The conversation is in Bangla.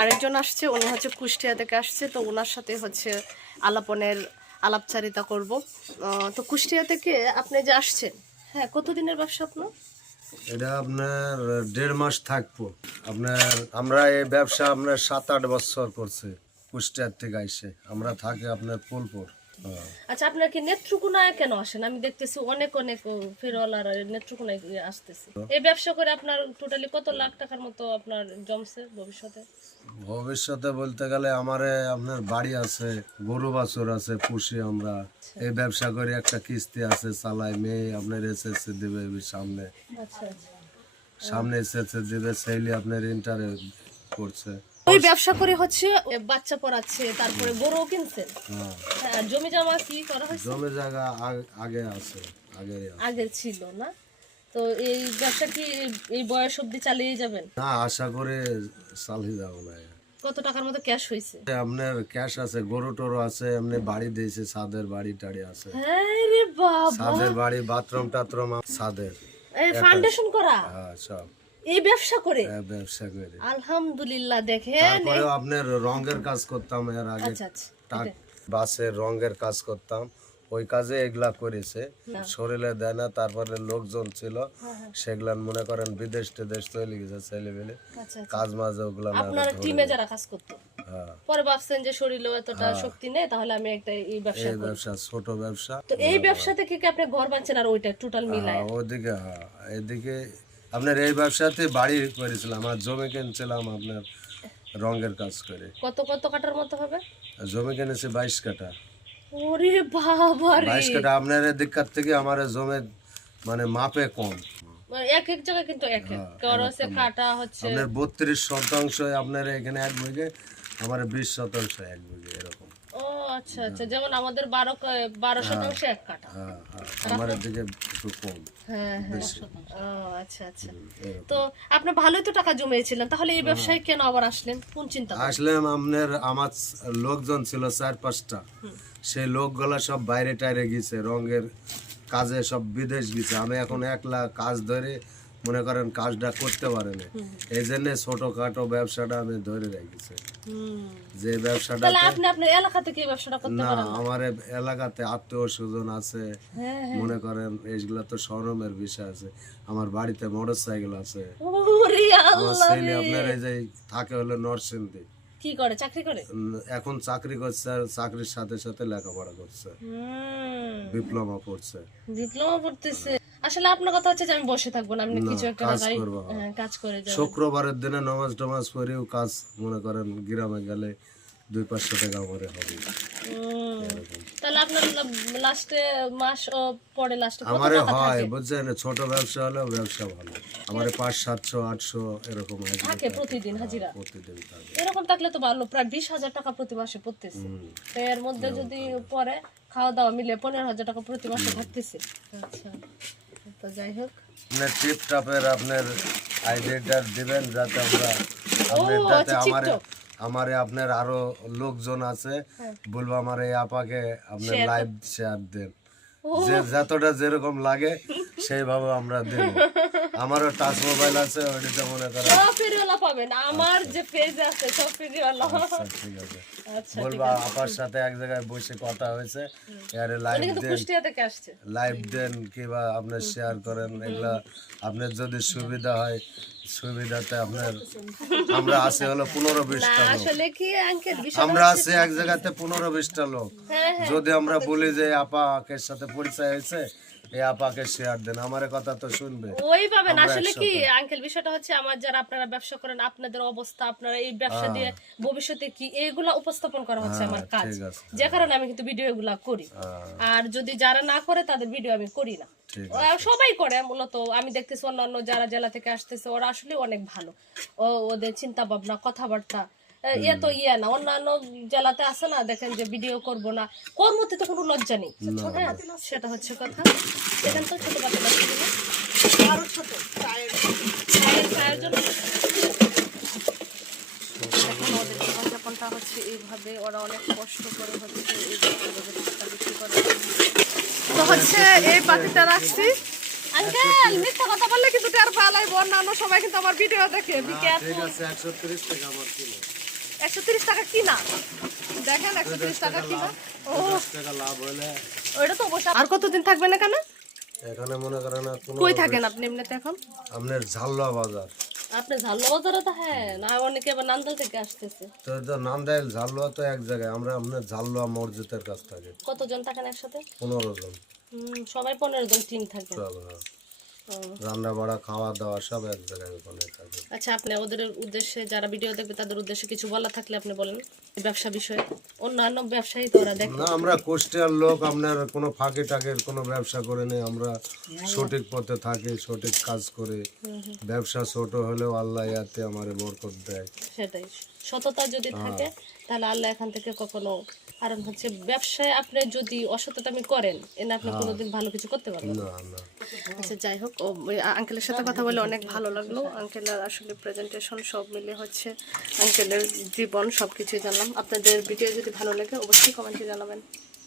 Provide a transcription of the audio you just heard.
আরেকজন আসছে, উনি হচ্ছে কুষ্টিয়া থেকে আসছে, তো ওনার সাথে হচ্ছে আলাপনের আলাপচারিতা করব। তো কুষ্টিয়া থেকে আপনি যে আসছেন হ্যাঁ কতদিনের ব্যবসা আপনার? এটা আপনার দেড় মাস থাকব। আপনার, আমরা এই ব্যবসা আপনার সাত আট বছর করছে, কুষ্টিয়ার থেকে আইসে। আমরা থাকি আপনার ফুলপুর। আচ্ছা আপনার কি নেত্রকোনায় কেন আসেন? আমি দেখতেছি অনেক অনেক ফেরওয়ালার নেত্রকোনায় আসতেছে। এই ব্যবসা করে আপনার টোটালি কত লাখ টাকার মতো আপনার জমছে ভবিষ্যতে? ভবিষ্যতে বলতে গেলে আমার আপনার বাড়ি আছে গরু বাছুর আছে পুষি আমরা। এই ব্যবসা করে একটা কিস্তি আছে চালাই মেয়ে আপনার এসএসসি দিবে সামনে। আচ্ছা আচ্ছা। সামনে এসএসসি দিবে সেইলি আপনার ইন্টারে করছে ওই ব্যবসা করে হচ্ছে বাচ্চা পড়াচ্ছে তারপরে গরুও কিনছেন হ্যাঁ। হ্যাঁ জমি জমা কি করা হয়েছে? জমি জায়গা আগে আছে আগে আগে ছিল না। তো এই ব্যবসা কি এই- বয়স অবধি চালিয়ে যাবেন? না আশা করে চালিয়ে যাব না। কত টাকার মতো ক্যাশ হয়েছে? আপনার ক্যাশ আছে গরু টরু আছে এমনি বাড়ি দিয়েছে ছাদের বাড়ি টাড়ি আছে। হ্যাঁ রে বাবা। ছাদের বাড়ি বাথরুম টাথরুম এই ফাউন্ডেশন করা? হ্যাঁ সব। এই ব্যবসা করে? হ্যাঁ, ব্যবসা করে। আলহামদুলিল্লাহ দেখেন তারপরেও আপনার রঙের কাজ করতাম এর আগে। আচ্ছা আচ্ছা টাক বাসের রঙের কাজ করতাম। ওই কাজে এগুলা করেছে। শরীরে দেয় না তারপরে লোকজন ছিল। সেগুলা মনে করেন বিদেশ টেদেশ চলে গেছে ছেলে বেলে আচ্ছা কাজ মাঝে ওগুলা আপনার টিমে যারা কাজ করতো? হ্যাঁ। পরে ভাবছেন যে শরীরেও এতটা শক্তি নেই তাহলে আমি একটা এই ব্যবসা এই ব্যবসা ছোট ব্যবসা। তো এই ব্যবসা থেকে কি আপনি ঘর বাঁধছেন আর ওইটা টোটাল মিলায়? হ্যাঁ, ওদিকে হ্যাঁ এদিকে আপনার এই ব্যবসাতে বাড়ি করেছিলাম আর জমি কিনছিলাম আপনার রঙের কাজ করে। কত কত কাটার মতো হবে? জমি কিনেছি বাইশ কাটা। ওরে বাবা রে! বাইশ কাটা আপনার এদিককার থেকে আমার জমি মানে মাপে কম। মানে এক এক জায়গায় কিন্তু এক এক। কাটা হচ্ছে। আপনার বত্রিশ শতাংশ আপনার এখানে এক বিঘে আমার বিশ শতাংশ এক বিঘে। আচ্ছা আচ্ছা যেমন আমাদের বারো বারো শতাংশ এক কাটা হ্যাঁ হ্যাঁ আমার একটু কম হ্যাঁ হ্যাঁ আচ্ছা আচ্ছা। তো আপনি ভালোই তো টাকা জমিয়েছিলেন তাহলে এই ব্যবসায় কেন আবার আসলেন? কোন চিন্তা আসলাম আপনার আমার লোকজন ছিল চার পাঁচটা। সেই লোকগুলা সব বাইরে টাইরে গেছে রঙের কাজে সব বিদেশ গেছে। আমি এখন একলা কাজ ধরে মনে করেন কাজটা করতে পারে না এই জন্য ছোটখাটো ব্যবসাটা আমি ধরে রেখেছি। যে ব্যবসাটা আপনি আপনার এলাকা থেকে ব্যবসাটা করতে না আমার এলাকাতে আত্মীয় স্বজন আছে। হ্যাঁ মনে করেন এইগুলা তো শরমের বিষয় আছে। আমার বাড়িতে মোটর সাইকেল আছে আমার ছেলে আপনার এই যে থাকে হলো নরসিংদী। কি করে? চাকরি করে? এখন চাকরি করছে আর চাকরির সাথে সাথে লেখাপড়া করছে। ডিপ্লোমা পড়ছে। ডিপ্লোমা পড়তেছে। আসলে আপনার কথা হচ্ছে যে আমি বসে থাকব না আপনি কিছু একটা করব। হ্যাঁ, কাজ করে যাবেন। শুক্রবারের দিনে নামাজ টামাজ পড়েও কাজ মনে করেন গ্রামে গেলে দুই পাঁচশো টাকা করে হবে। তাহলে আপনার লাস্টে মাস পরে লাস্টে আমারে হয় বুঝছেন ছোট ব্যবসা হলেও ব্যবসা ভালো। আমার পাঁচ সাতশো আটশো এরকম থাকে প্রতিদিন হাজিরা। প্রতিদিন এরকম থাকলে তো ভালো প্রায় বিশ হাজার টাকা প্রতি মাসে পড়তেছে। এর মধ্যে যদি পরে খাওয়া দাওয়া মিলে পনেরো হাজার টাকা প্রতি মাসে থাকতেছে আচ্ছা। তো যাই হোক। আপনার টিপ টাপের আপনার আইডিয়াটা দিবেন যাতে আমরা আপনার যাতে আচ্ছা, আমারে আপনার আরও লোকজন আছে বলব আমার এই আপাকে আপনার লাইভ শেয়ার দেন। যে যতটা যেরকম লাগে সেইভাবে আমরা দেব। আমারও টাচ মোবাইল আছে ওইটাতে মনে করেন। সব ফেরিওয়ালা পাবেন। আমার যে পেজ আছে সব ফেরিওয়ালা। আচ্ছা, ঠিক আছে। আচ্ছা বলবা আপার সাথে এক জায়গায় বসে কথা হয়েছে। লাইভ দেন লাইভ দেন কিংবা আপনার শেয়ার করেন এগুলা আপনার যদি সুবিধা হয় সুবিধাতে আপনার আমরা আছি হলো পনেরো বিশটা লোক। আমরা আছি এক জায়গাতে পনেরো বিশটা লোক। হ্যাঁ, যদি আমরা বলি যে আপাকের সাথে পরিচয় হয়েছে এই আপাকে শেয়ার দেন আমার কথা তো শুনবে। ওই পাবেন আসলে কি আঙ্কেল বিষয়টা হচ্ছে আমার যারা আপনারা ব্যবসা করেন আপনাদের অবস্থা আপনারা এই ব্যবসা দিয়ে ভবিষ্যতে কি এইগুলা উপস্থাপন করা হচ্ছে আমার কাজ। যে কারণে আমি কিন্তু ভিডিও এগুলা করি। আর যদি যারা না করে তাদের ভিডিও আমি করি না। সবাই করে মূলত আমি দেখতেছি অন্যান্য যারা জেলা থেকে আসতেছে ওরা আসলে অনেক ভালো। ও ওদের চিন্তা ভাবনা কথাবার্তা ইয়ে তো ইয়ে না অন্যান্য জেলাতে আছে না দেখেন যে ভিডিও করব না। কর্মতে তো কোনো লজ্জা নেই। হ্যাঁ সেটা হচ্ছে কথা। এখান তো ছোট পাতলা আরও ছোট চায়ের। চায়ের জন্য। দেখুন জীবনযাপনটা হচ্ছে এইভাবে ওরা অনেক কষ্ট করে হচ্ছে বিক্রি তো হচ্ছে এই পাতিটা রাখছি। আঙ্কেল মিথ্যা কথা বললে কিন্তু পালাই অন্যান্য সবাই কিন্তু আমার ভিডিও দেখে। বিকেল ঠিক আছে একশো তিরিশ টাকা আমার কিলো। একশো তিরিশ টাকা কিনা? দেখেন একশো তিরিশ টাকা কিনা। ও টাকা লাভ হলে ওইটা তো অবশ্যই। আর কতদিন থাকবেন এখানে এখানে মনে করেন কোনো কই থাকেন আপনি এমনিতে এখন? আপনার বাজার। আপনি বাজারে তো হ্যাঁ না অনেকে আবার নান্দাল থেকে আসতেছে। তো নান্দাইল ঝাল্লুয়া তো এক জায়গায় আমরা আপনার ঝাল্লুয়া মসজিদের কাছ থেকে। কতজন থাকেন একসাথে? পনেরো জন। হুম, সবাই পনেরো জন টিম থাকে। হ্যাঁ। রান্না বাড়া খাওয়া দাওয়া সব এক জায়গায় ওখানে থাকে। আচ্ছা আপনি ওদের উদ্দেশ্যে যারা ভিডিও দেখবে তাদের উদ্দেশ্যে কিছু বলা থাকলে আপনি বলেন ব্যবসা বিষয়ে। অন্যান্য ব্যবসায়ী তো ওরা দেখে। না আমরা কোষ্টিয়ার লোক আপনার কোনো ফাঁকে টাকের কোনো ব্যবসা করে নেই আমরা সঠিক পথে থাকি সঠিক কাজ করে। ব্যবসা ছোট হলেও আল্লাহ ইয়াতে আমার বরকত দেয়। সেটাই। সততা যদি থাকে তাহলে আল্লাহ এখান থেকে কখনো কারণ হচ্ছে। ব্যবসায় আপনি যদি অসততামি করেন এনে আপনি কোনোদিন ভালো কিছু করতে পারবেন আচ্ছা যাই হোক ও আঙ্কেলের সাথে কথা বলে অনেক ভালো লাগল। আঙ্কেলের আসলে প্রেজেন্টেশন সব মিলে হচ্ছে আঙ্কেলের জীবন সব কিছুই জানলাম। আপনাদের ভিডিও যদি ভালো লাগে অবশ্যই কমেন্টে জানাবেন।